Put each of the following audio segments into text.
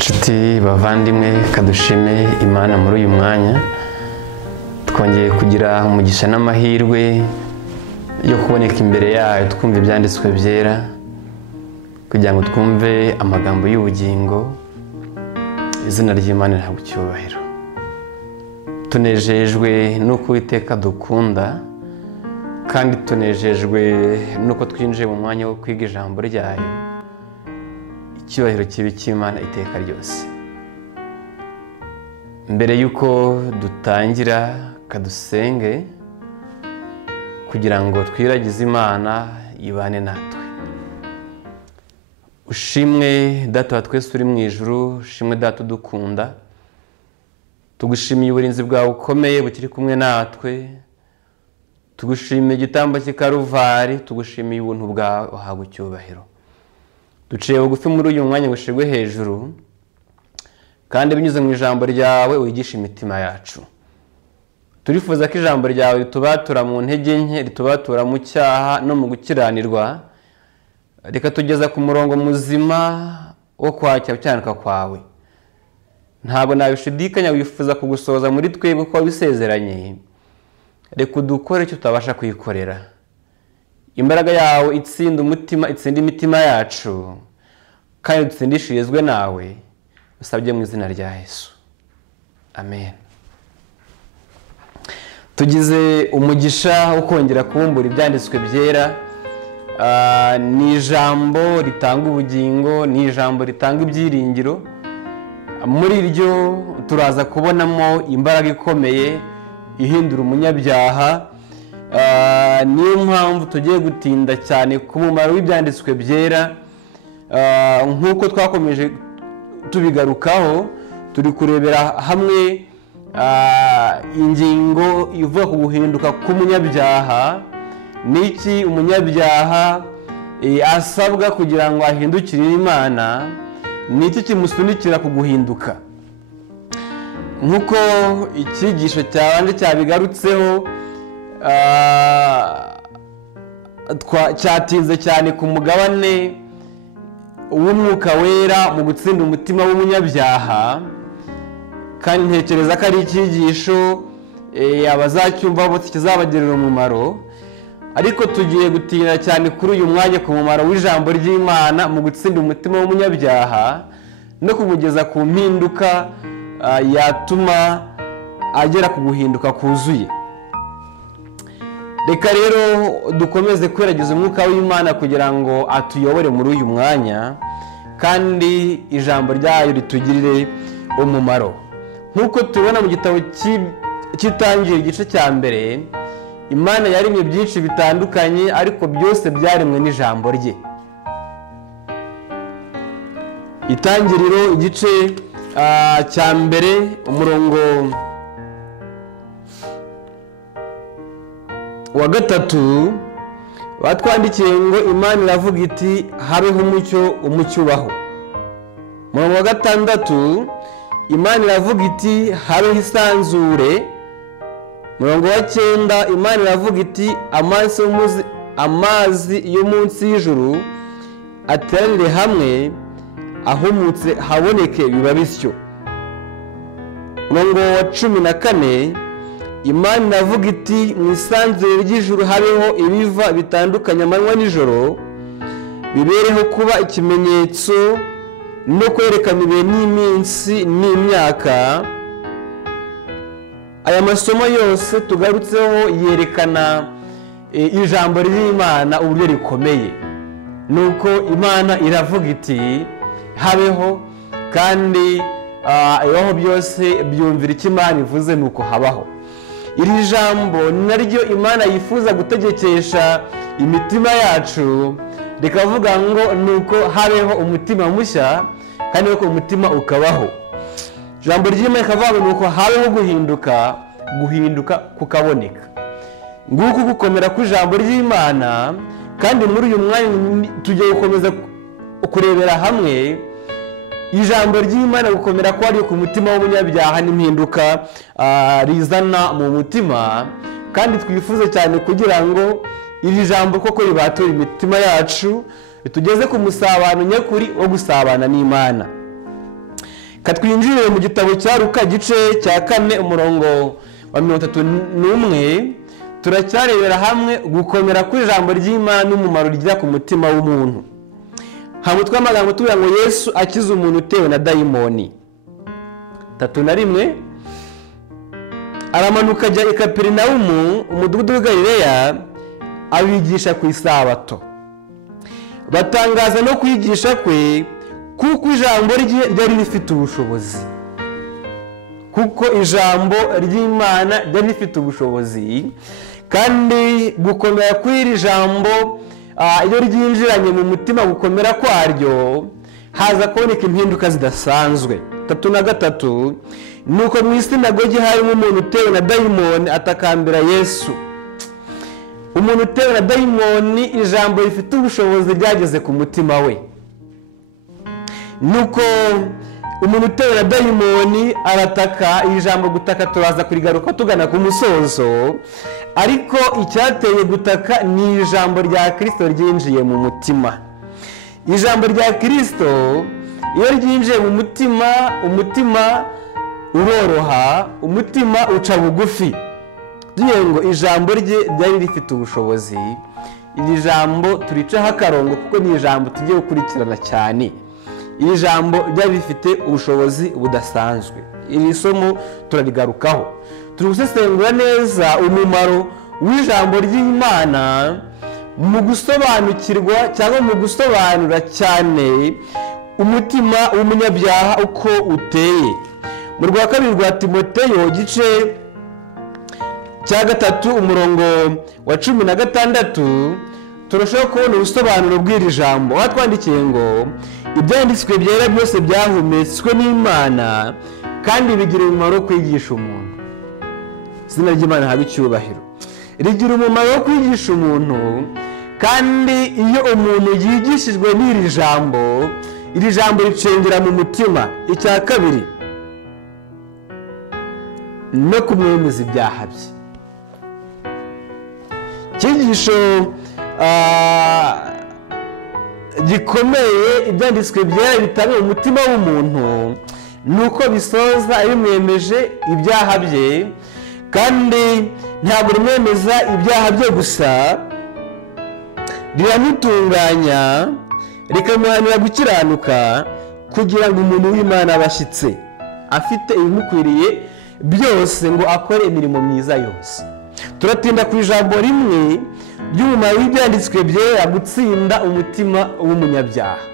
Nshuti bavandimwe, kadushime Imana muri uyu mwanya twongeye kugira umugisha n'amahirwe yo kuboneka imbere yayo twumva ibyanditswe byera kugira ngo twumve amagambo y'ubugingo. Izina ry'Imana ntabwo cyubahiro. Tunejejwe nuko Uwiteka dukunda kandi tunejejwe nuko twinjiye mu mwanya wo kwiga ijambo ryayo. Icyubahiro kibi cy'Imana iteka ryose. Mbere yuko dutangira kadusenge kugira ngo twiragize Imana ibane natwe. Ushimwe Data wa twese uri mu ijuru, ushimwe Data udukunda, tugushimiye uburinzi bwawe ukomeye bukiri kumwe natwe, tugushimiye igitambo cy'Ikaruvari, tugushimiye ubuntu bwawe wahawe icyubahiro. Duciye bugufi muri uyu mwanya gushirwe hejuru, kandi binyuze mu ijambo ryawe wigisha imitima yacu. Turifuza ko ijambo ryawe ritubatura mu ntege nke, ritubatura mu cyaha no mu gukiranirwa, reka tugeza ku murongo muzima wo kwakira gukiranirwa kwawe. Ntabwo nabishidikanya wifuza kugusohoza muri twebwe uko wabisezeranye. Reka udukore icyo tutabasha kwikorera. Imbaraga yawe itsinda umutima, itsinda imitima yacu, kandi dutsindishirizwe nawe. Usabye mu izina rya Yesu, amen. Tugize umugisha wo kongera kubumbura ibyanditswe byera. Ni ijambo ritanga ubugingo, ni ijambo ritanga ibyiringiro. Muri ryo turaza kubonamo imbaraga ikomeye ihindura umunyabyaha. Niyo mpamvu tugiye gutinda cyane ku mumaro w'ibyanditswe byera. Nk'uko twakomeje tubigarukaho, turi kurebera hamwe ingingo ivuga ku guhinduka k'umunyabyaha. Niki umunyabyaha asabwa kugira ngo ahindukire Imana? Niki kimusunikira ku guhinduka? Nk'uko icyigisho cyabanje cyabigarutseho, cyatinze cyane ku mugabane w'umwuka wera mu gutsinda umutima w'umunyabyaha, kandi ntekereza ko ari icyigisho abazacyumva bose kizabagirira umumaro. Ariko tugiye gutinda cyane kuri uyu mwanya ku mumaro w'ijambo ry'Imana mu gutsinda umutima w'umunyabyaha no kumugeza ku mpinduka yatuma agera ku guhinduka kuzuye. Reka rero dukomeze kwiragiza umwuka w'Imana kugira ngo atuyobore muri uyu mwanya, kandi ijambo ryayo ritugirire umumaro. Nk'uko tubona mu gitabo cy'Itangiriro igice cya mbere, Imana yaremye byinshi bitandukanye, ariko byose byaremwe n'ijambo rye. Itangiriro igice cya mbere umurongo wa 3 batwandikiye ngo Imana iravuga iti habeho umucyo, umucyo ubaho. Umurongo wa 6 Imana iravuga iti habeho isanzure. Umurongo wa 9 Imana iravuga iti amazi yo munsi y'ijuru ateranire hamwe, ahumutse haboneke biba bityo. Umurongo wa 14 Imana iravuga iti mu isanzure ry'ijuru habeho ibiva bitandukanye amanywa n'ijoro, bibereho kuba ikimenyetso no kwerekana ibihe n'iminsi n'imyaka. Aya masomo yose tugarutseho yerekana ijambo ry'Imana uburyo rikomeye. Nuko Imana iravuga iti habeho, kandi ibibaho byose byumvira icyo Imana ivuze, nuko habaho. Iri jambo naryo Imana yifuza gutegekesha imitima yacu, rikavuga ngo nuko habeho umutima mushya, kandi nuko umutima ukabaho. Ijambo ry'Imana rikavuga ngo nuko habeho guhinduka kukaboneka. Nguko gukomera kw'ijambo ry'Imana. Kandi muri uyu mwanya tugiye gukomeza kurebera hamwe ijambo ry'Imana gukomera ko ari ku mutima w'umunyabyaha n'impinduka rizana mu mutima. Kandi twifuze cyane kugira ngo iri jambo koko ribature imitima yacu, ritugeze ku musabano nyakuri wo gusabana n'Imana. katwinjire mu gitabo cya Luka gice cya 4 umurongo wa 31 turacyarebera hamwe gukomera kw'ijambo ry'Imana n'umumaro rigira ku mutima w'umuntu. Hamwe twamagambo tuvuga ngo Yesu akiza umuntu utewe na dayimoni. 31 aramanuka ajya i Kaperinawumu umudugudu wa Galileya abigisha ku isabato. Batangaza no kwigisha kwe kuko ijambo rye ryari rifite ubushobozi. Kuko ijambo ry'Imana ryari rifite ubushobozi kandi gukomera kw'iri jambo iyo ryinjiranye mu mutima gukomera kwaryo haza kuboneka impinduka zidasanzwe. 33 nuko mu isinagogi harimo umuntu utewe na dayimoni atakambira Yesu. Umuntu utewe na dayimoni ijambo rifite ubushobozi ryageze ku mutima we. Nuko umuntu utewe na dayimoni arataka. Ijambo gutaka turaza kurigaruka tugana ku musozo, ariko icyateye gutaka ni ijambo rya Kristo ryinjiye mu mutima. Ijambo rya Kristo iyo ryinjiye mu mutima, umutima uroroha, umutima uca bugufi. Tugiye ngo ijambo rye ryari rifite ubushobozi. Iri jambo turicaho akarongo kuko ni ijambo tugiye gukurikirana cyane. Iri jambo ryari rifite ubushobozi budasanzwe. Iri somo turarigarukaho. Turi gusesengura neza umumaro w'ijambo ry'Imana mu gusobanukirwa cyangwa mu gusobanura cyane umutima w'umunyabyaha uko uteye. Mu rwa 2 rwa Timoteyo igice cya 3 umurongo wa 16 turashobora kubona ubusobanuro bw'iri jambo. Aho twandikiye ngo ibyanditswe byera byose byahumetswe n'Imana kandi bigira umumaro wo kwigisha umuntu. Izina ry'Imana habe icyubahiro. Rigira umumaro wo kwigisha umuntu, kandi iyo umuntu yigishijwe n'iri jambo, iri jambo ricengera mu mutima. Icya kabiri no kumwemeza ibyaha bye. Cyigisho gikomeye ibyanditswe byera bitanga mu mutima w'umuntu nuko bisoza bimwemeje ibyaha bye, kandi ntabwo rimwemeza ibyaha bye gusa, riramutunganya rikamuhanira gukiranuka kugira ngo umuntu w'Imana abashyitse afite ibimukwiriye byose ngo akore imirimo myiza yose. Turatinda ku ijambo rimwe ry'umumaro w'ibyanditswe byera gutsinda umutima w'umunyabyaha.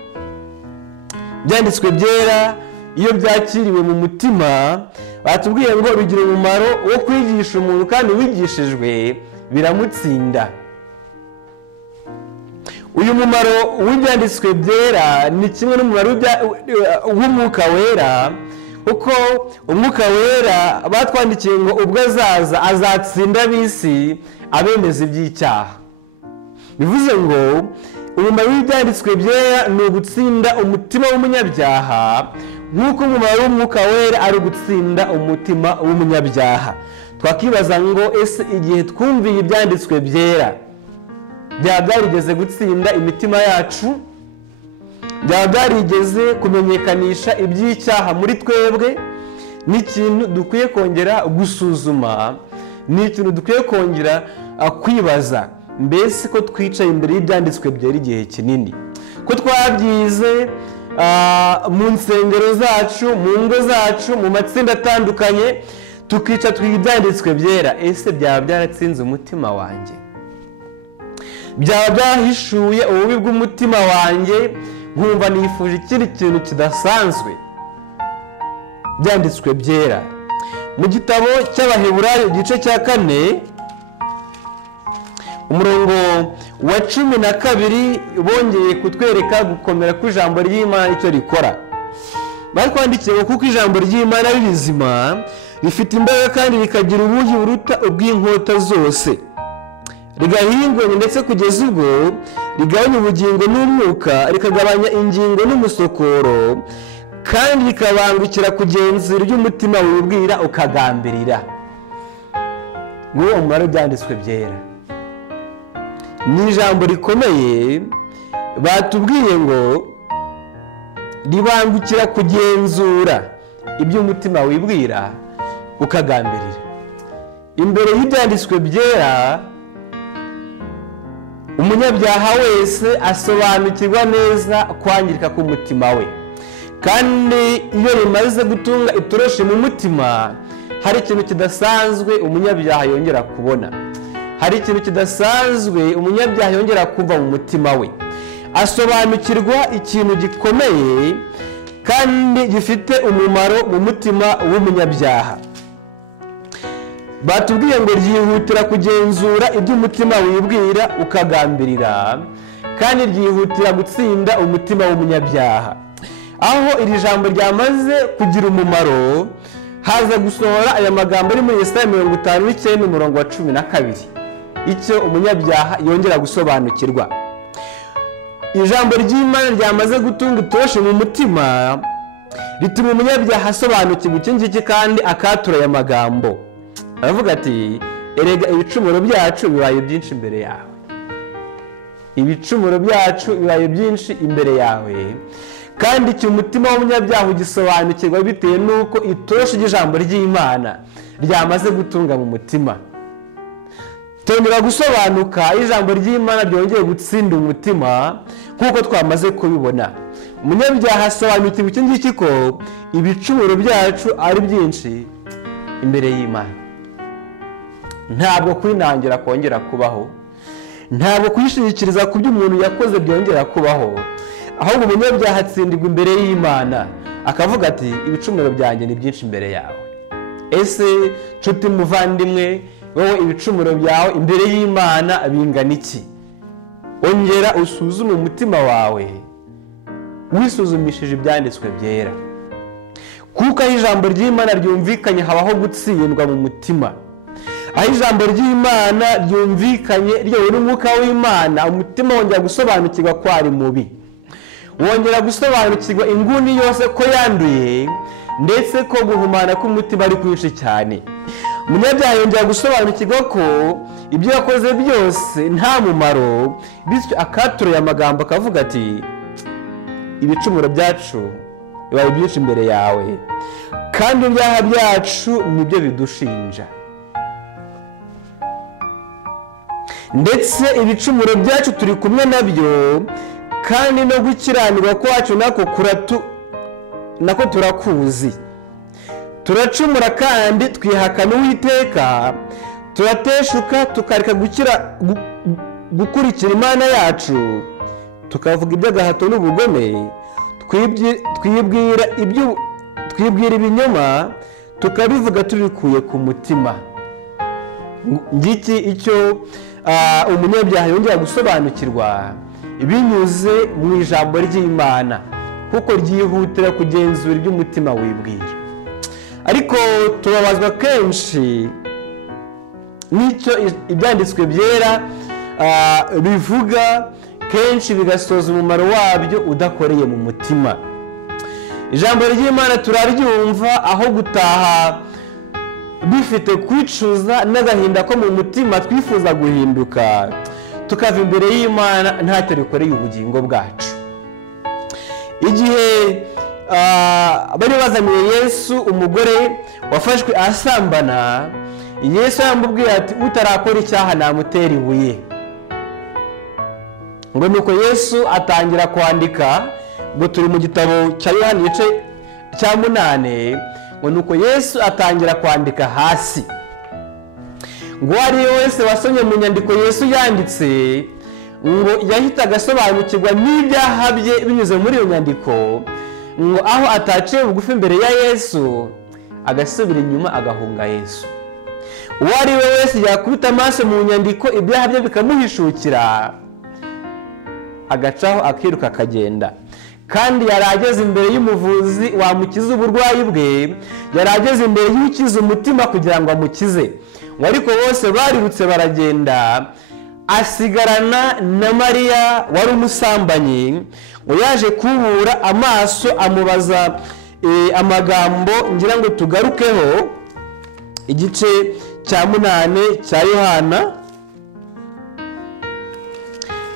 Byanditswe byera iyo byakiriwe mu mutima batubwiye ngo bigira umumaro wo kwigisha umuntu, kandi wigishijwe biramutsinda. Uyu mumaro w'ibyanditswe byera ni kimwe n'umumaro w'umwuka wera, kuko umwuka wera batwandikiye ngo ubwo azaza azatsinda ab'isi abemeza iby'icyaha. Bivuze ngo umumaro w'ibyanditswe byera ni ugutsinda umutima w'umunyabyaha, nk'uko umumaro w'umwuka wera ari ugutsinda umutima w'umunyabyaha. Twakibaza ngo ese igihe twumviye ibyanditswe byera byaba byarigeze gutsinda imitima yacu? Byaba byarigeze kumenyekanisha iby'icyaha muri twebwe? Ni ikintu dukwiye kongera gusuzuma, ni ikintu dukwiye kongera kwibaza. Mbese ko twicaye imbere y'ibyanditswe byera igihe kinini, ko twabyize mu nsengero zacu, mu ngo zacu, mu matsinda atandukanye, tukica twiga ibyanditswe byera, ese byaba byaratsinze umutima wanjye? Byaba byahishuye ububi bw'umutima wanjye nkumva nifuje ikindi kintu kidasanzwe? Byanditswe byera mu gitabo cy'Abaheburayo igice cya 4 umurongo wa 12 bongeye kutwereka gukomera kw'ijambo ry'Imana icyo rikora. Batwandikiye kuko ijambo ry'Imana ari rizima, rifite imbaraga kandi rikagira ubugi buruta ubw'inkota zose, rigahinguranya ndetse kugeza ubwo rigabanya ubugingo n'umwuka, rikagabanya ingingo n'umusokoro, kandi rikabangukira kugenzura iby'umutima wibwira ukagambirira. Nguwo umumaro w'ibyanditswe byera. Ni ijambo rikomeye batubwiye ngo ribangukira kugenzura ibyo umutima wibwira ukagambirira. Imbere y'ibyanditswe byera, umunyabyaha wese asobanukirwa neza kwangirika k'umutima we, kandi iyo rimaze gutunga itoroshi mu mutima, hari ikintu kidasanzwe umunyabyaha yongera kubona, hari ikintu kidasanzwe umunyabyaha yongera kumva mu mutima we. Asobanukirwa ikintu gikomeye kandi gifite umumaro mu mutima w'umunyabyaha. Batubwiye ngo ryihutira kugenzura ibyo umutima wibwira ukagambirira, kandi ryihutira gutsinda umutima w'umunyabyaha. Aho iri jambo ryamaze kugira umumaro, haza gusohora aya magambo ari muri Yesaya 59 umurongo wa 12, icyo umunyabyaha yongera gusobanukirwa. Ijambo ry'Imana ryamaze gutunga itoroshi mu mutima, rituma umunyabyaha asobanukirwa iki ngiki kandi akatura aya magambo. Aravuga ati, erega ibicumuro byacu bibaye byinshi imbere yawe. Ibicumuro byacu bibaye byinshi imbere yawe, kandi icyo umutima w'umunyabyaha ugisobanukirwa bitewe n'uko itoroshi ry'ijambo ry'Imana ryamaze gutunga mu mutima. Tongera gusobanuka ijambo ry'Imana ryongeye gutsinda umutima nk'uko twamaze kubibona. Umunyabyaha asobanukirwa iki ngiki ko ibicumuro byacu ari byinshi imbere y'Imana. Ntabwo kwinangira kongera kubaho, ntabwo kwishingikiriza ku byo umuntu yakoze byongera kubaho, ahubwo umunyabyaha atsindirwa imbere y'Imana akavuga ati, ibicumuro byanjye ni byinshi imbere yawe. Ese nshuti muvandimwe, wowe ibicumuro byawe imbere y'Imana bingana iki? Ongera usuzume umutima wawe wisuzumishije ibyanditswe byera, kuko aho ijambo ry'Imana ryumvikanye habaho gutsindwa mu mutima. Aho ijambo ry'Imana ryumvikanye ryewe n'umwuka w'Imana, umutima wongera gusobanukirwa ko ari mubi, wongera gusobanukirwa inguni yose ko yanduye, ndetse ko guhumana k'umutima ari kwinshi cyane. Umunyabyaha yongera gusobanukirwa ko ibyo yakoze byose nta mumaro, bityo akatura amagambo akavuga ati, ibicumuro byacu bibaye byinshi imbere yawe, kandi ibyaha byacu nibyo bidushinja. Ndetse ibicumuro byacu turi kumwe nabyo, kandi no gukiranirwa kwacu nako turakuzi. Turacumura kandi twihakana Uwiteka, turateshuka tukareka gukurikira Imana yacu, tukavuga iby'agahato n'ubugome, twibwira ibinyoma, tukabivuga tubikuye ku mutima. Ngiki icyo umunyabyaha yongera gusobanukirwa binyuze mu ijambo ry'Imana, kuko ryihutira kugenzura ibyo umutima wibwira. Ariko tubabazwa kenshi n'icyo ibyanditswe byera bivuga, kenshi bigasoza umumaro wabyo udakoreye mu mutima. Ijambo ry'Imana turaryumva, aho gutaha bifite kwicuza n'agahinda ko mu mutima twifuza guhinduka, tukava imbere y'Imana ntacyo rikoreye ubugingo bwacu. Igihe bari bazaniye Yesu umugore wafashwe asambana, Yesu yamubwiye ati, utarakora icyaha namutera ibuye. Ngo nuko Yesu atangira kwandika, ngo turi mu gitabo cya Yohana igice cya 8, ngo nuko Yesu atangira kwandika hasi. Ngo ari wese wasomye mu nyandiko Yesu yanditse, ngo yahitaga asobanukirwa n'ibyaha bye binyuze muri iyo nyandiko, ngo aho ataciye bugufi imbere ya Yesu agasubira inyuma agahunga Yesu. Uwo ari we wese yakubita amaso mu nyandiko, ibyaha bye bikamuhishukira, agacaho akiruka akagenda. Kandi yarageze imbere y'umuvuzi wamukiza uburwayi bwe, yarageze imbere y'ukiza umutima kugira ngo amukize. Ngo ariko bose barirutse baragenda, asigarana na Mariya wari umusambanyi. Ngo yaje kubura amaso amubaza amagambo ngira ngo tugarukeho, igice cya 8 cya Yohana.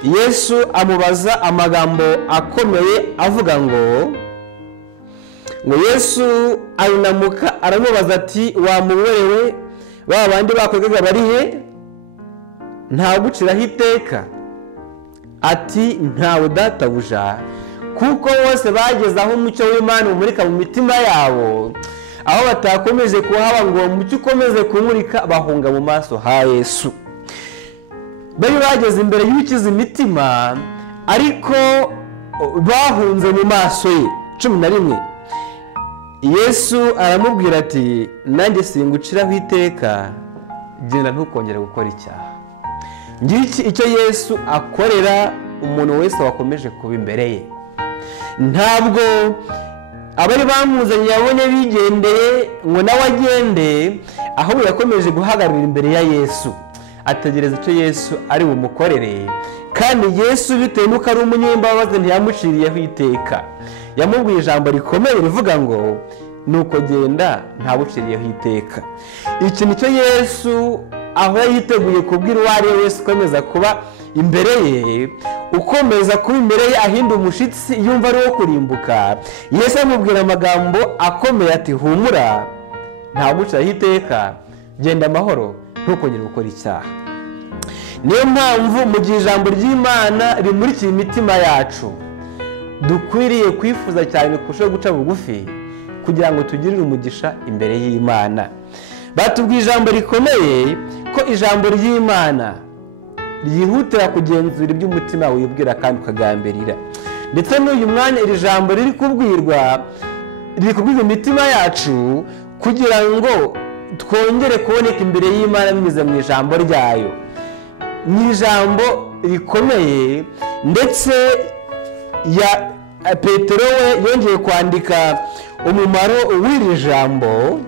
Yesu amubaza amagambo akomeye avuga ngo, ngo Yesu arunamuka aramubaza ati wa mugore we ba bandi bakwegaga bari he? Nta guciraho iteka? Ati ntawe databuja, kuko bose bageze aho umucyo w'Imana umurika mu mitima yabo, aho batakomeje kuhaba ngo umucyo ukomeze kumurika, bahunga mu maso ha Yesu. Bari bageze imbere y'ukiza imitima ariko bahunze mu maso ye. 11 Yesu aramubwira ati nanjye singuciraho iteka, genda ntukongere gukora icyaha. Ngiki icyo Yesu akorera umuntu wese wakomeje kuba imbere ye. Ntabwo abari bamuzanye yabonye bigendeye ngo nawe agende, ahubwo yakomeje guhagarara imbere ya Yesu ategereza icyo Yesu ari bumukorere. Kandi Yesu bitewe n'uko ari umunyembabazi ntiyamuciriyeho iteka, yamubwiye ijambo rikomeye rivuga ngo nuko genda ntabuciriyeho iteka. Iki nicyo Yesu aho yiteguye kubwira uwo ari we wese ukomeza kuba imbere ye, ukomeza kuba imbere ye ahinda umushitsi yumva ari wo kurimbuka. Yesu amubwira amagambo akomeye ati humura ntabuciraho iteka, genda amahoro ntukongere gukora icyaha. Niyo mpamvu mu gihe ijambo ry'Imana rimurikiye imitima yacu, dukwiriye kwifuza cyane kurushaho guca bugufi kugira ngo tugirire umugisha imbere y'Imana. Batubwiye ijambo rikomeye ko ijambo ry'Imana ryihutira kugenzura iby'umutima wibwira kandi ukagambirira. Ndetse n'uyu mwanya iri jambo riri kubwirwa imitima yacu kugira ngo twongere kuboneka imbere y'Imana binyuze mu ijambo ryayo. Ni ijambo rikomeye, ndetse ya Petero we yongeye kwandika umumaro w'iri jambo.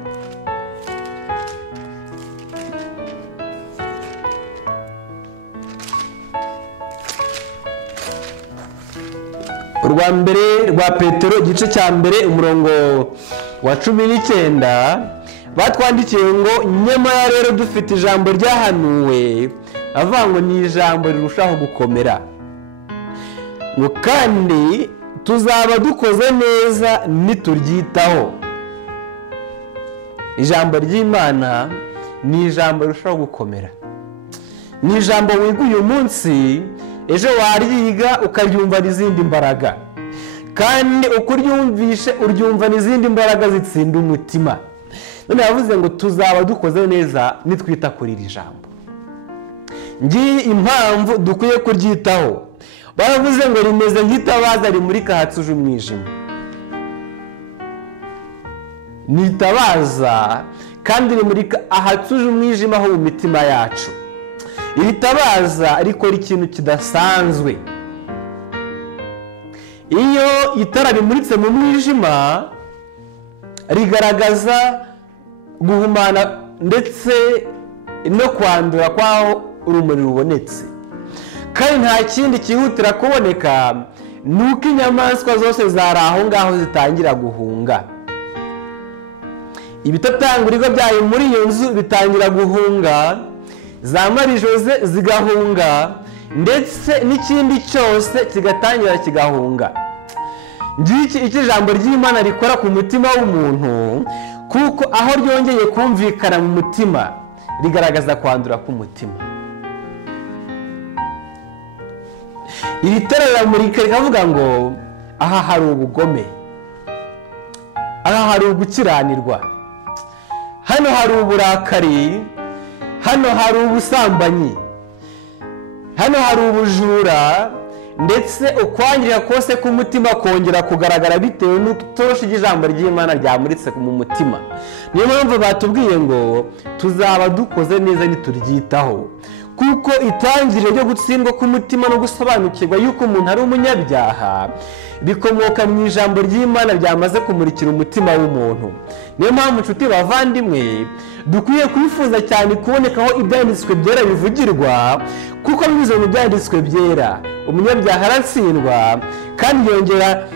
Urwa mbere rwa Petero igice cya mbere umurongo wa 19 batwandikiye ngo nyamara rero dufite ijambo ryahanuwe, avuga ngo ni ijambo rirushaho gukomera, ngo kandi tuzaba dukoze neza nituryitaho. Ijambo ry'Imana ni ijambo rirushaho gukomera, ni ijambo wiga uyu munsi ejo waryiga ukaryumva n'izindi mbaraga, kandi uko uryumvishe uryumva n'izindi mbaraga zitsinda umutima. None yavuze ngo tuzaba dukoze neza nitwita kuri iri jambo. Ngiyi impamvu dukwiye kuryitaho. Baravuze ngo rimeze nk'itabaza rimurika ahatuje umwijima. Ni itabaza kandi rimurika ahatuje umwijima ho mu mitima yacu. Iri tabaza rikora ikintu kidasanzwe. Iyo itara rimuritse mu mwijima rigaragaza guhumana ndetse no kwandura kwaho urumuri rubonetse. Kandi nta kindi kihutira kuboneka nuko inyamaswa zose zari aho ngaho zitangira guhunga. Ibitatangurigo byayo muri iyo nzu bitangira guhunga, za marijoze zigahunga, ndetse n'ikindi cyose kigatangira kigahunga. Ngiki icyo ijambo ry'Imana rikora ku mutima w'umuntu, kuko aho ryongeye kumvikana mu mutima rigaragaza kwandura k'umutima. Iri tara riramurika rikavuga ngo aha hari ubugome, aha hari ugukiranirwa, hano hari uburakari, hano hari ubusambanyi, hano hari ubujura, ndetse ukwangirika kose k'umutima kongera kugaragara bitewe n'utoroshye ijambo ry'Imana ryamuritse mu mutima. Niyo mpamvu batubwiye ngo tuzaba dukoze neza nituryitaho, kuko itangiriro ryo gutsindwa k'umutima no gusobanukirwa yuko umuntu ari umunyabyaha bikomoka mu ijambo ry'Imana ryamaze kumurikira umutima w'umuntu. Niyo mpamvu inshuti bavandimwe dukwiye kwifuza cyane kubonekaho ibyanditswe byera bivugirwa, kuko binyuze mu byanditswe byera umunyabyaha aratsindwa kandi yongera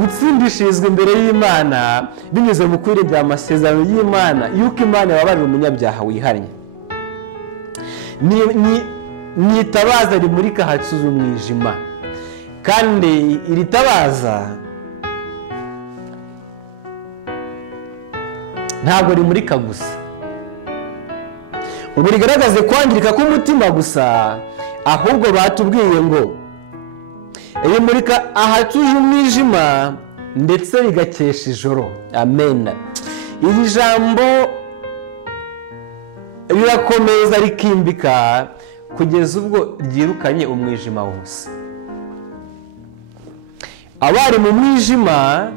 gutsindishirizwa imbere y'Imana binyuze mu kwiringira amasezerano y'Imana yuko Imana yababarira umunyabyaha wihannye. Ni itabaza rimurika ahatuje umwijima, kandi iri tabaza ntabwo rimurika gusa ngo rigaragaze kwangirika k'umutima gusa, ahubwo batubwiye ngo rimurika ahatuje umwijima ndetse rigakesha ijoro. Amen. Iri jambo rirakomeza rikimbika kugeza ubwo ryirukanye umwijima wose. Abari mu mwijima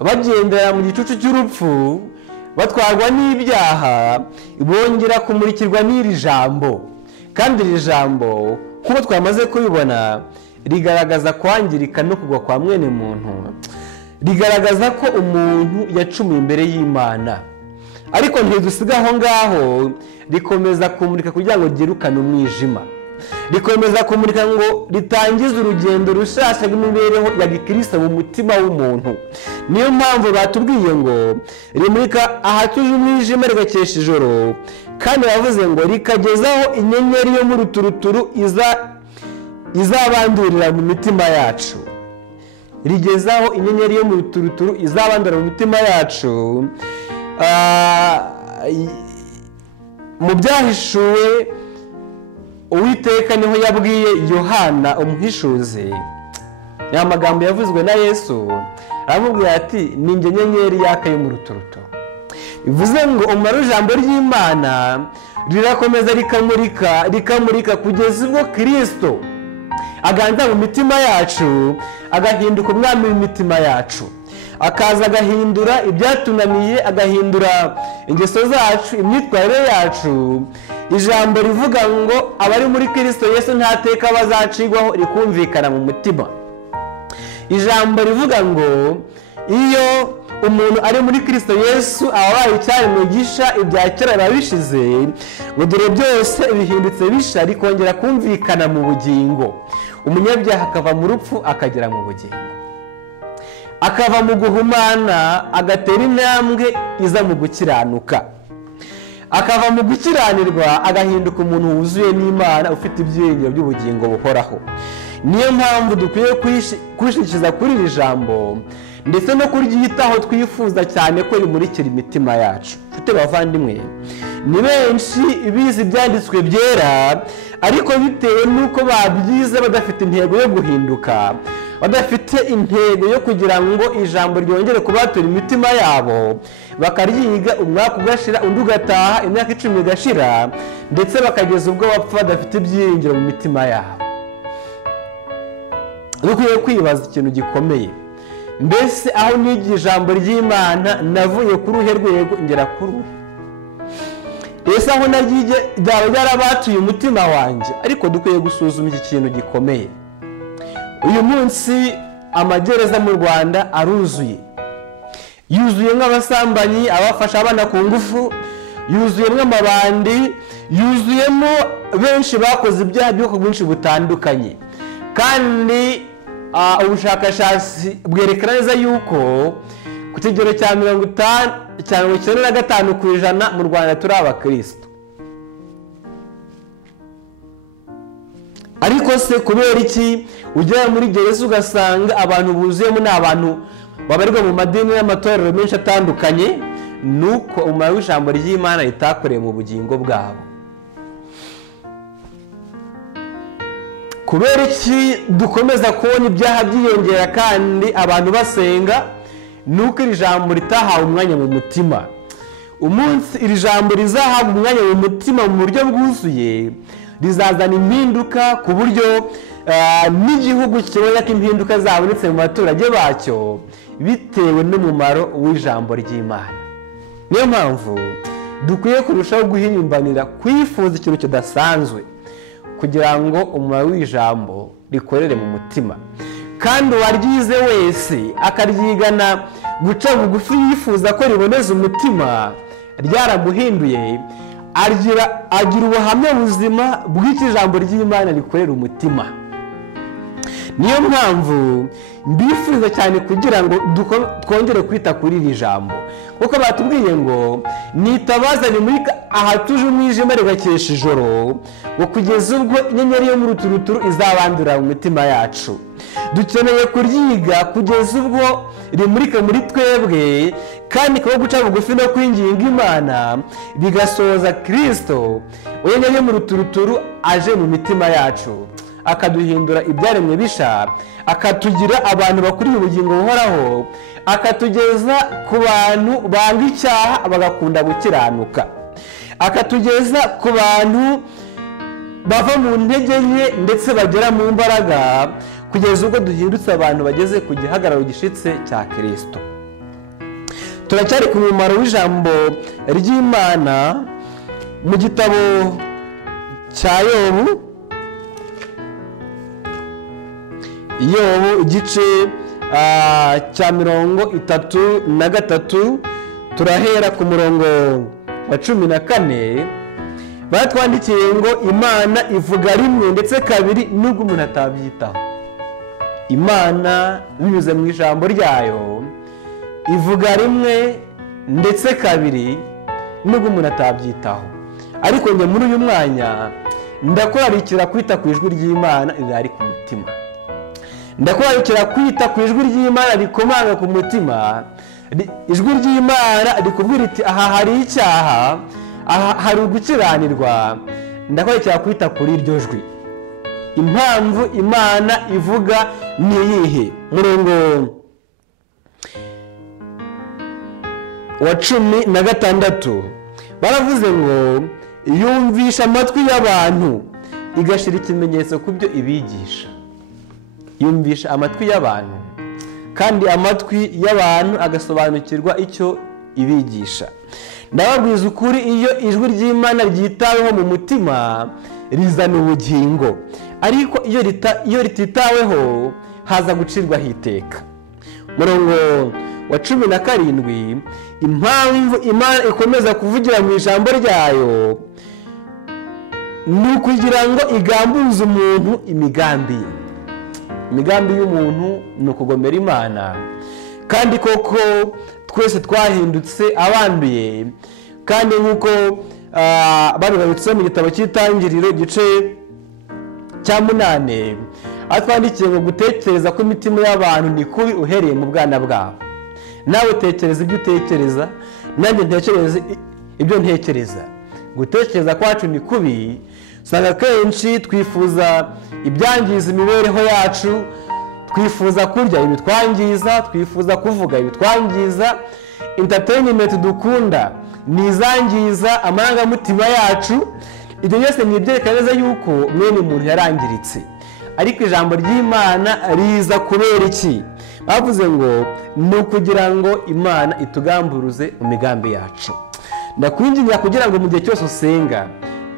bagendera mu gicucu cy'urupfu, batwarwa n'ibyaha, bongera kumurikirwa n'iri jambo. Kandi iri jambo kuko twamaze kubibona rigaragaza kwangirika no kugwa kwa mwene muntu, rigaragaza ko umuntu yacumuye imbere y'Imana. Ariko ntidusiga aho ngaho, rikomeza kumurika kugira ngo ryirukane umwijima, rikomeza kumurika ngo ritangize urugendo rushasha rw'imibereho ya gikristo mu mutima w'umuntu. Niyo mpamvu batubwiye ngo rimurika ahatuje umwijima rigakesha ijoro, kandi bavuze ngo rikagezaho inyenyeri yo mu ruturuturu izabandurira mu mitima yacu. Rigezaho inyenyeri yo mu ruturuturu izabandurira mu mitima yacu. Mu byahishuwe Uwiteka niho yabwiye Yohana umuhishuzi, ya magambo yavuzwe na Yesu, aramubwira ati ni njye nyenyeri yaka yo mu ruturuturu. Bivuze ngo umumaro w'ijambo ry'Imana rirakomeza rikamurika kugeza ubwo Kristo aganza mu mitima yacu, agahinduka umwami w'imitima yacu, akaza agahindura ibyatunaniye, agahindura ingeso zacu, imyitwarire yacu. Ijambo rivuga ngo abari muri Kristo Yesu nta teka bazacigwaho rikumvikana mu mutima. Ijambo rivuga ngo iyo umuntu ari muri Kristo Yesu abaye icyari mugisha, ibya kera biba bishize, ngo dore byose bihindutse bisha, rikongera kumvikana mu bugingo. Umunyabyaha akava mu rupfu akagera mu bugingo, akava mu guhumana agatera intambwe iza mu gukiranuka, akava mu gukiranirwa agahinduka umuntu wuzuye n'Imana, ufite ibyiringiro by'ubugingo buhoraho. Niyo mpamvu dukwiye kwishyikiza kuri iri jambo ndetse no kuryitaho, twifuza cyane ko rimurikira imitima yacu. Nshuti bavandimwe, ni benshi bize ibyanditswe byera, ariko bitewe n'uko babyize badafite intego yo guhinduka, badafite intego yo kugira ngo ijambo ryongere kubatura imitima yabo, bakaryiga umwaka ugashira, undi ugataha, imyaka 10 igashira, ndetse bakageza ubwo bapfa badafite ibyiringiro mu mitima yabo. Dukwiye kwibaza ikintu gikomeye, mbese aho nigiye ijambo ry'Imana navuye kuri uruhe rwego ngera kuri ubu? Ese aho nagiye byaba byarabatuye umutima wanjye? Ariko dukwiye gusuzuma iki kintu gikomeye. Uyu munsi amagereza mu Rwanda aruzuye, yuzuye nk'abasambanyi, abafasha abana ku ngufu, yuzuyemo amabandi, yuzuyemo benshi bakoze ibyaha by'ubwoko bwinshi butandukanye. Kandi ubushakashatsi bwerekana neza yuko ku kigero cya 95% mu Rwanda turi abakristo. Ariko se kubera iki ugera muri gereza ugasanga abantu buzuyemo ni abantu babarirwa mu madini n'amatorero menshi atandukanye? Nuko umumaro w'ijambo ry'Imana ritakoreye mu bugingo bwabo. Kubera iki dukomeza kubona ibyaha byiyongera kandi abantu basenga? Nuko iri jambo ritahawe umwanya mu mutima. Umunsi iri jambo rizahabwa umwanya mu mutima mu buryo bwuzuye, rizazana impinduka ku buryo n'igihugu kibona ko impinduka zabonetse mu baturage bacyo bitewe n'umumaro w'ijambo ry'Imana. Niyo mpamvu dukwiye kurushaho guhimbanira kwifuza ikintu kidasanzwe kugira ngo umumaro w'ijambo rikorere mu mutima. Kandi uwaryize wese akaryigana guca bugufi yifuza ko riboneza umutima, ryaramuhinduye, agira ubuhamya buzima bw'iki jambo ry'Imana rikorera umutima. Niyo mpamvu mbifuza cyane kugira ngo twongere kwita kuri iri jambo, kuko batubwiye ngo nitabaza rimurika ahatuje umwijima rigakesha ijoro, ngo kugeza ubwo inyenyeri yo mu ruturuturu izabandurira mu mitima yacu. Dukeneye kuryiga kugeza ubwo rimurika muri twebwe, kandi kuba guca bugufi no kwinginga Imana bigasohoza Kristo inyenyeri yo mu ruturuturu aje mu mitima yacu, akaduhindura ibyaremwe bisha, akatugira abantu bakuriye ubugingo buhoraho, akatugeza ku bantu banga icyaha bagakunda gukiranuka, akatugeza ku bantu bava mu ntege nke ndetse bagera mu mbaraga, kugeza ubwo duhindutse abantu bageze ku gihagararo gishitse cya Kristo. Turacyari ku mumaro w'ijambo ry'Imana mu gitabo cya Yobu, igice cya 33, turahera ku murongo wa 14. Batwandikiye ngo Imana ivuga rimwe ndetse kabiri nubwo umuntu atabyitaho. Imana binyuze mu ijambo ryayo ivuga rimwe ndetse kabiri nubwo umuntu atabyitaho. Ariko njye muri uyu mwanya ndakurarikira kwita ku ijwi ry'Imana riri ku mutima. Ndakurarikira kwita ku ijwi ry'Imana rikomanga ku mutima. Ijwi ry'Imana rikubwira iti aha hari icyaha, aha hari ugukiranirwa. Ndakurarikira kwita kuri iryo jwi. Impamvu Imana ivuga ni iyihe? Murongo wa 16 baravuze ngo yumvisha amatwi y'abantu igashira ikimenyetso ku byo ibigisha. Yumvisha amatwi y'abantu kandi amatwi y'abantu agasobanukirwa icyo ibigisha. Ndababwiza ukuri, iyo ijwi ry'Imana ryitaweho mu mutima rizana ubugingo, ariko iyo rititaweho haza gucirwaho iteka. Murongo wa 17 impamvu Imana ikomeza kuvugira mu ijambo ryayo ni ukugira ngo igambuze umuntu imigambi ye. Imigambi y'umuntu ni ukugomera Imana, kandi koko twese twahindutse abanduye. Kandi nk'uko babigarutse mu gitabo cy'Itangiriro igice cya 8, atwandikiye ngo gutekereza ko imitima y'abantu ni kubi uhereye mu bwana bwabo. Nawe tekereza ibyo utekereza, nanjye ntekereza ibyo ntekereza. Gutekereza kwacu ni kubi. Usanga kenshi twifuza ibyangiza imibereho yacu, twifuza kurya ibitwangiza, twifuza kuvuga ibitwangiza. Entertainment dukunda ni izangiza amarangamutima yacu. Ibyo byose ni ibyerekana neza yuko mwene umuntu yarangiritse. Ariko ijambo ry'Imana riza kubera iki? Bavuze ngo ni ukugira ngo Imana itugamburuze mu migambi yacu. Ndakwingingira kugira ngo mu gihe cyose usenga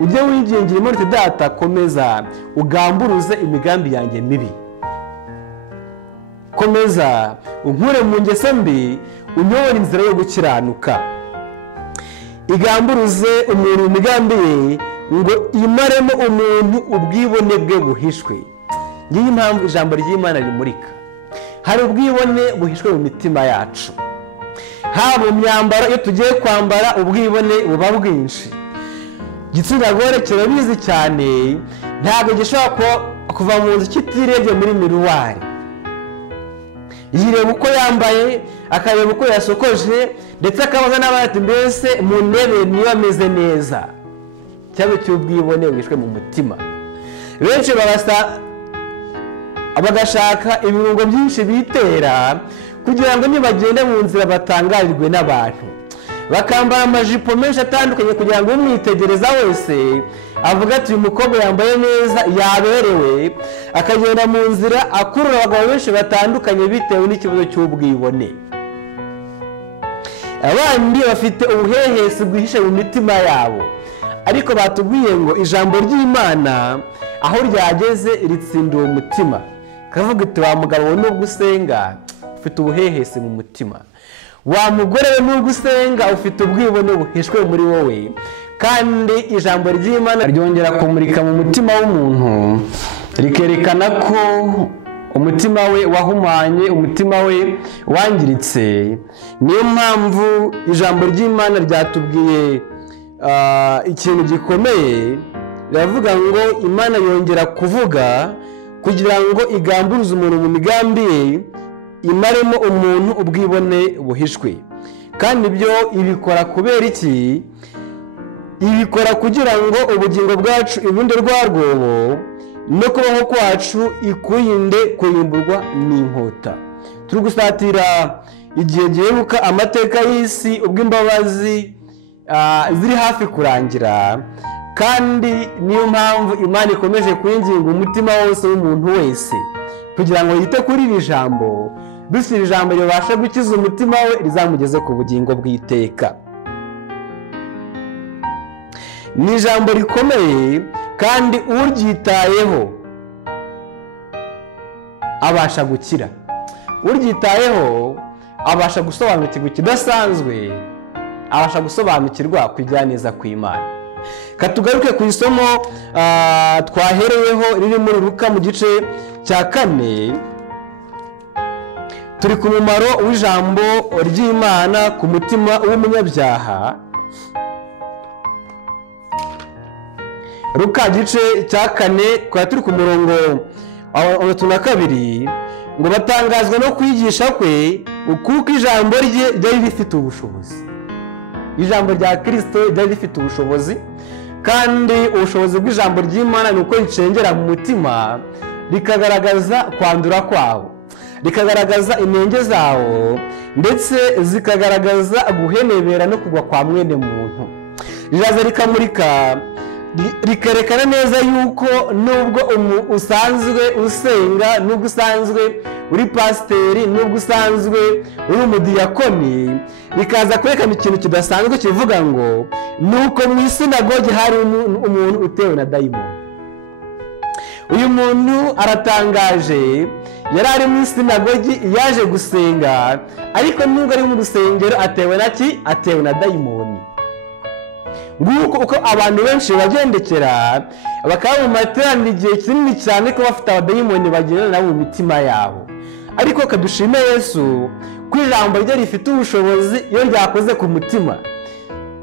ujye wingingira Imana uti Data komeza ugamburuze imigambi yanjye mibi. Komeza unkure mu ngeso mbi, unyobore inzira yo gukiranuka. Igamburuze umuntu imigambi ye, ngo imaremo umuntu ubwibone bwe buhishwe. Ngiyi impamvu ijambo ry'Imana rimurika. Hari ubwibone buhishwe mu mitima yacu. Haba mu myambaro iyo tugiye kwambara ubwibone buba bwinshi. Igitsina gore kirabizi cyane, ntabwo gishobora kuva mu nzu kitirebye muri miruwari. Yireba uko yambaye, akareba uko yasokoje, ndetse akabaza n'abandi mbese mu ntebe niba ameze neza. Cyangwa cy'ubwibone buhishwe mu mutima. Benshi bagashaka ibirungo byinshi bitera kugira ngo nibagende mu nzira batangarirwe n'abantu. Bakambara amajipo menshi atandukanye kugira ngo umwitegereza wese avuga ati uyu mukobwa yambaye neza, yaberewe. Akagenda mu nzira akurura abagabo benshi batandukanye bitewe n'ikibazo cy'ubwibone. Abandi bafite ubuhehesi bwihishe mu mitima yabo. Ariko batubwiye ngo ijambo ry'Imana aho ryageze ritsinda uwo mutima. Kavuga iti wa mugabo we nubwo usenga ufite ubuhehesi mu mutima. Wa mugore we nubwo usenga ufite ubwibone buhishwe muri wowe. Kandi ijambo ry'Imana ryongera kumurika mu mutima w'umuntu rikerekana ko umutima we wahumanye, umutima we wangiritse. Niyo mpamvu ijambo ry'Imana ryatubwiye ikintu gikomeye. Riravuga ngo Imana yongera kuvuga kugira ngo igamburuze umuntu mu migambi ye, imaremo umuntu ubwibone buhishwe. Kandi ibyo ibikora kubera iki? Ibikora kugira ngo ubugingo bwacu ibunde rwa rwobo no kubaho kwacu ikurinde kurimburwa n'inkota. Turi gusatira igihe giheruka amateka y'isi ubwo imbabazi ziri hafi kurangira, kandi niyo mpamvu Imana ikomeje kwinginga umutima wose w'umuntu wese kugira ngo yite kuri iri jambo, bityo iri jambo ribasha gukiza umutima we rizamugeze ku bugingo bw'iteka. Ni ijambo rikomeye kandi uryitayeho abasha gukira, uryitayeho abasha gusobanukirwa ikidasanzwe, abasha gusobanukirwa kujya neza kw'Imana. Katugaruke ku isomo twahereyeho riri muri Luka mu gice cya 4. Turi ku mumaro w'ijambo ry'Imana ku mutima w'umunyabyaha. Luka gice cya 4 kwa turi ku murongo wa 32, ngo batangazwa no kwigisha kwe kuko ijambo rye ryari rifite ubushobozi. Ijambo rya Kristo ryari rifite ubushobozi, kandi ubushobozi bw'ijambo ry'Imana ni uko ricengera mu mutima rikagaragaza kwandura kwawo, rikagaragaza inenge zawo, ndetse zikagaragaza guhenebera no kugwa kwa mwene muntu. Riraza rikamurika rikerekana neza yuko nubwo usanzwe usenga, nubwo usanzwe uri pasiteri, nubwo usanzwe uri umudiyakoni, rikaza kwerekana ikintu kidasanzwe kivuga ngo nuko mu isinagogi hari umuntu utewe na dayimoni. Uyu muntu aratangaje, yari ari mu isinagogi yaje gusenga, ariko nubwo ari mu rusengero atewe na ki? Atewe na dayimoni. Nguko uko abantu benshi bagendekera, bakaba mu materaniro igihe kinini cyane ko bafite abadayimoni bagendana nabo mu mitima yabo. Ariko kadushime Yesu ko ijambo rye rifite ubushobozi, iyo ryakoze ku mutima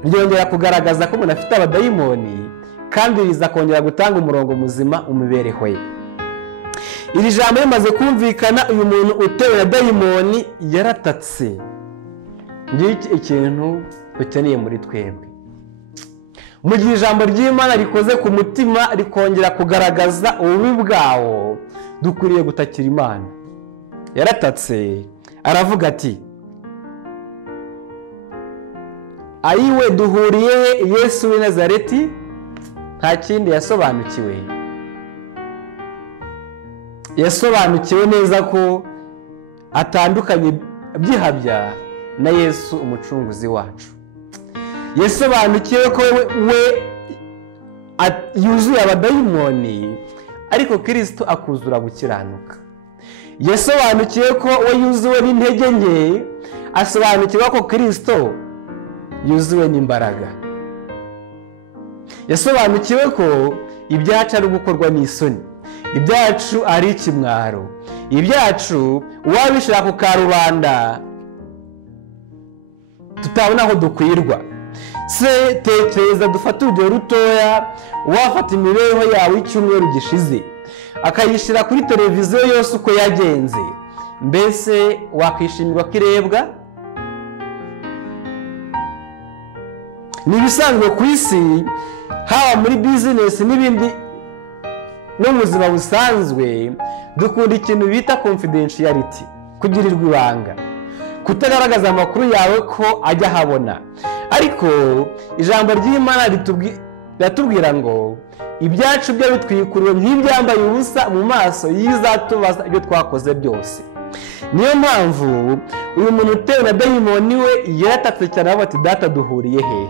ryongera kugaragaza ko umuntu afite abadayimoni, kandi riza kongera gutanga umurongo muzima mu mibereho ye. Iri jambo rimaze kumvikana, uyu muntu utewe na dayimoni yaratatse. Ngiki ikintu ukeneye muri twebwe. Mu gihe ijambo ry'Imana rikoze ku mutima rikongera kugaragaza ububi bwawo, dukwiriye gutakira Imana. Yaratatse aravuga ati, ayiwe duhuriye Yesu w'i Nazareti? Nta kindi yasobanukiwe. Yasobanukiwe neza ko atandukanye byihabya na Yesu umucunguzi wacu. Yasobanukiwe ko we yuzuye abadayimoni, ariko Kristo akuzura gukiranuka. Yasobanukiwe ko we yuzuwe n'intege nke, asobanukirwa ko Kristo yuzuwe n'imbaraga. Yasobanukiwe ko ibyacu ari gukorwa n'isoni, ibyacu ari ikimwaro, ibyacu uwabishira ku karubanda tutabona aho dukwirwa. Se tekereza dufate urugero rutoya, wafata imibereho yawe icyumweru gishize akayishyira kuri televiziyo yose uko yagenze, mbese wakwishimirwa ko irebwa? Ni ibisanzwe ku isi, haba muri bizinesi n'ibindi no mu buzima busanzwe, dukunda ikintu bita confidentiality, kugirirwa ibanga, kutagaragaza amakuru yawe ko ajya ahabona. Ariko ijambo ry'Imana riratubwira ngo ibyacu byo bitwikuriwe nk'ibyambaye ubusa mu maso y'izatubaza ibyo twakoze byose. Niyo mpamvu uyu muntu utewe na dayimoni we yaratatse cyane, avuga ati, data duhuriye hehe?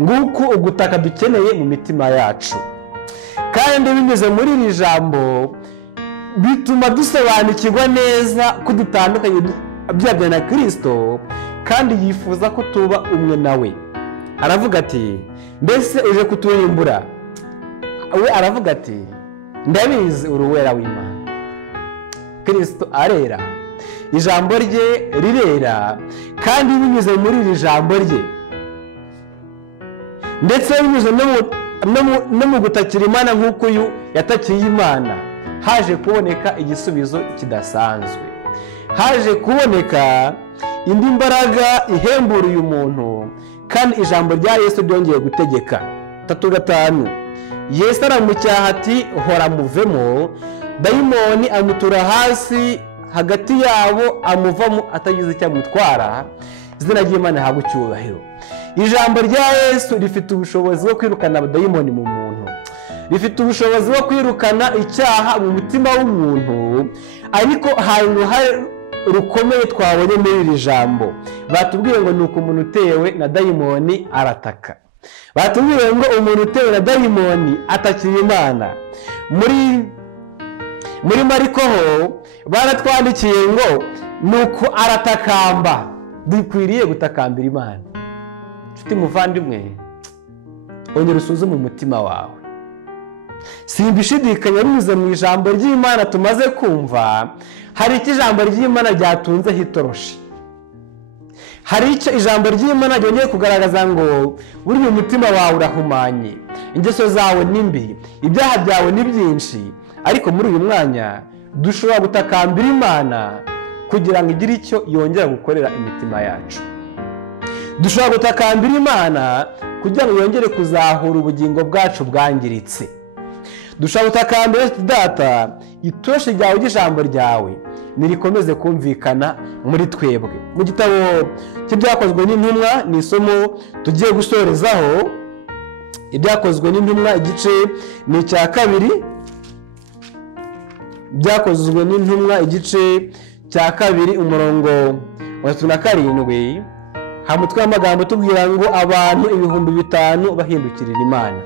Nguko ugutaka dukeneye mu mitima yacu, kandi binyuze muri iri jambo bituma dusobanukirwa neza ko dutandukanye byabyo na Kristo, kandi yifuza ko tuba umwe nawe. Aravuga ati, mbese uje kuturimbura? We aravuga ati, ndabizi uruwera w'Imana. Kristo arera, ijambo rye rirera, kandi binyuze muri iri jambo rye ndetse binyuze no mu gutakira Imana nk'uko uyu yatakiye Imana, haje kuboneka igisubizo kidasanzwe. Haje kuboneka indi mbaraga ihembura uyu muntu, kandi ijambo rya Yesu ryongeye gutegeka. 3:5 Yesu aramucyaha ati hora muvemo, dayimoni amutura hasi hagati yabo, amuvamo atagize icyo amutwara. Izina ry'Imana rihabwe icyubahiro. Ijambo rya Yesu rifite ubushobozi bwo kwirukana abadayimoni mu muntu, rifite ubushobozi bwo kwirukana icyaha mu mutima w'umuntu. Ariko hari uruhare rukomeye twabonye muri iri jambo. Batubwiye ngo nuko umuntu utewe na dayimoni arataka. Batubwiye ngo umuntu utewe na dayimoni atakira Imana. Muri Mariko ho baratwandikiye ngo nuko aratakamba. Dukwiriye gutakambira Imana. Nshuti muvandimwe, ongera usuzume umutima wawe. Simbishidikanya binyuze mu ijambo ry'Imana tumaze kumva, hari icyo ijambo ry'Imana ryatunze hitoroshi. Hari icyo ijambo ry'Imana ryongeye kugaragaza ngo buri umutima wawe urahumanye, ingeso zawe ni mbi, ibyaha byawe ni byinshi. Ariko muri uyu mwanya dushobora gutakambira Imana kugira ngo igire icyo yongera gukorera imitima yacu. Dushobora gutakambira Imana kugira ngo yongere kuzahura ubugingo bwacu bwangiritse. Dushobora gutakambira Data, itoshe ryawe ry'ijambo ryawe nirikomeze kumvikana muri twebwe. Mu gitabo cy'ibyakozwe n'intumwa ni isomo tugiye gusorezaho. Ibyakozwe n'intumwa igice ni icya 2. Byakozwe n'intumwa igice cya 2 umurongo wa 37, hamutwe amagambo tubwira ngo abantu 5,000 bahindukirira Imana.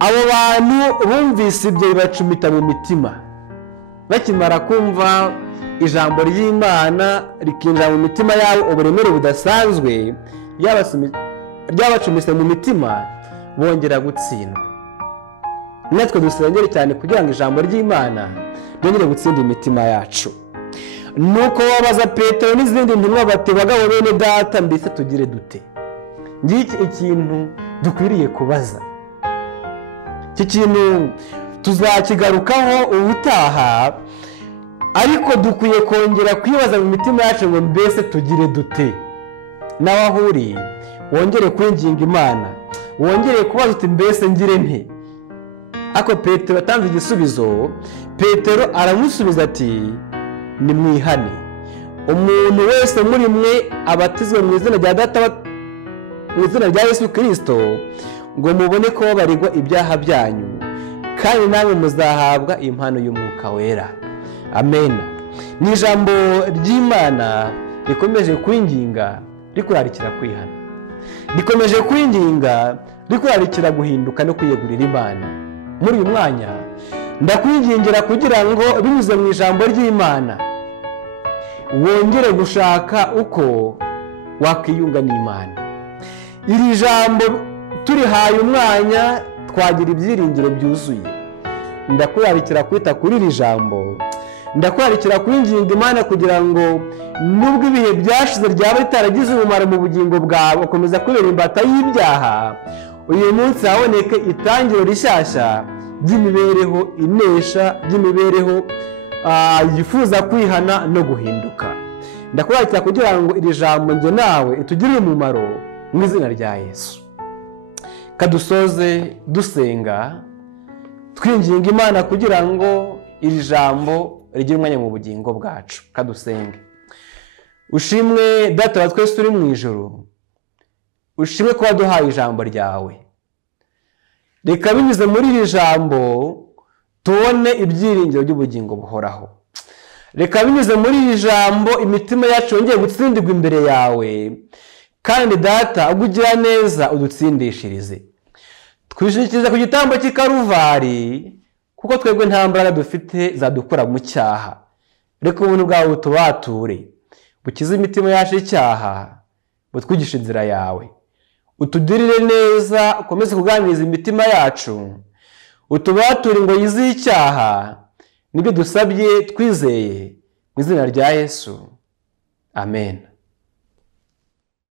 Abo bantu bumvise ibyo bibacumita mu mitima. Bakimara kumva ijambo ry'Imana rikinjira mu mitima yabo uburemere budasanzwe, ryabacumise mu mitima, bongera gutsindwa. Natwe dusengere cyane kugira ngo ijambo ry'Imana ryongere gutsinda imitima yacu. Nuko babaza Petero n'izindi ntumwa bati bagabo bene Data, mbese tugire dute? Ngiki ikintu dukwiriye kubaza. Iki kintu tuzakigarukaho ubutaha, ariko dukwiye kongera kwibaza mu mitima yacu ngo mbese tugire dute. Nawe aho uri wongere kwinginga Imana, wongere kubaza uti mbese ngire nte? Ako Petero atanze igisubizo. Petero aramusubiza ati nimwihane, umuntu wese muri mwe abatizwe mu izina rya Data, mu izina rya Yesu Kristo, ngo mubone ko babarirwa ibyaha byanyu, kandi namwe muzahabwa impano y'Umwuka Wera. Amen. Ni ijambo ry'Imana rikomeje kwinginga rikurarikira kwihana, rikomeje kwinginga rikurarikira guhinduka no kwiyegurira Imana. Muri uyu mwanya ndakwingingira kugira ngo binyuze mu ijambo ry'Imana wongere gushaka uko wakwiyunga n'Imana. Iri jambo turihaye umwanya twagira ibyiringiro byuzuye. Ndakurarikira kwita kuri iri jambo, ndakurarikira kwinginga Imana kugira ngo nubwo ibihe byashize ryaba ritaragize umumaro mu bugingo bwawe, ukomeza kubera imbata y'ibyaha, uyu munsi haboneke itangiro rishyashya ry'imibereho inesha, ry'imibereho yifuza kwihana no guhinduka. Ndakurarikira kugira ngo iri jambo nge nawe itugirire umumaro mu izina rya Yesu. Kadusoze dusenga twinginga Imana kugira ngo iri jambo rigire umwanya mu bugingo bwacu. Kadusenge. Ushimwe Data wa twese uri mu ijuru, ushimwe ko waduhaye ijambo ryawe. Reka binyuze muri iri jambo tubone ibyiringiro by'ubugingo buhoraho. Reka binyuze muri iri jambo imitima yacu yongeye gutsindirwa imbere yawe, kandi Data ugira neza udutsindishirize. Twishingikiriza ku gitambo cy'i Karuvari, kuko twebwe nta mbaraga dufite zadukura mu cyaha. Reka ubuntu bwawe butubature, bukize imitima yacu icyaha, butwigishe inzira yawe. Utugirire neza, ukomeze kuganiriza imitima yacu, utubature ingoyi z'icyaha, nibyo dusabye twizeye mu izina rya Yesu, amen.